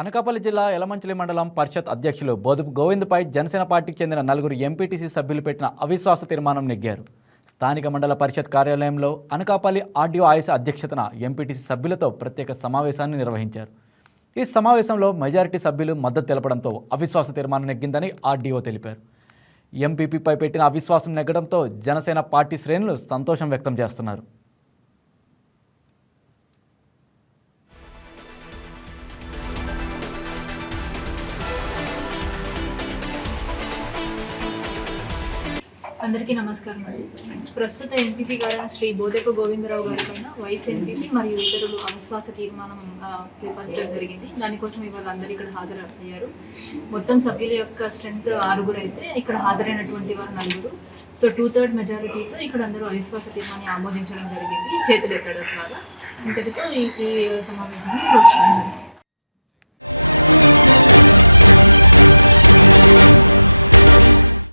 అనకాపల్లి జిల్లా యలమంచిలి మండలం పరిషత్ అధ్యక్షులు బోధపు గోవింద్పై జనసేన పార్టీకి చెందిన నలుగురు ఎంపీటీసీ సభ్యులు పెట్టిన అవిశ్వాస తీర్మానం నెగ్గారు. స్థానిక మండల పరిషత్ కార్యాలయంలో అనకాపల్లి ఆర్డీఓ ఆయుష అధ్యక్షతన ఎంపీటీసీ సభ్యులతో ప్రత్యేక సమావేశాన్ని నిర్వహించారు. ఈ సమావేశంలో మెజారిటీ సభ్యులు మద్దతు తెలపడంతో అవిశ్వాస తీర్మానం నెగ్గిందని ఆర్డీఓ తెలిపారు. ఎంపీపీపై పెట్టిన అవిశ్వాసం నెగ్గడంతో జనసేన పార్టీ శ్రేణులు సంతోషం వ్యక్తం చేస్తున్నారు. అందరికీ నమస్కారం అండి. ప్రస్తుత ఎంపీపీ గారైన శ్రీ బోదెప్ప గోవిందరావు గారి పైన వైస్ ఎంపీపీ మరియు ఇతరులు అవిశ్వాస తీర్మానం ఆ, జరిగింది. దానికోసం ఇవాళ అందరూ ఇక్కడ హాజరయ్యారు. మొత్తం సభ్యుల యొక్క స్ట్రెంత్ ఆరుగురు అయితే ఇక్కడ హాజరైనటువంటి వారు నలుగురు. సో టూ థర్డ్ మెజారిటీతో ఇక్కడ అందరూ అవిశ్వాస తీర్మాన్ని ఆమోదించడం జరిగింది. చేతులు ఎత్తడం ద్వారా. ఇంతటితో ఈ సమావేశాన్ని ప్రోత్సహించారు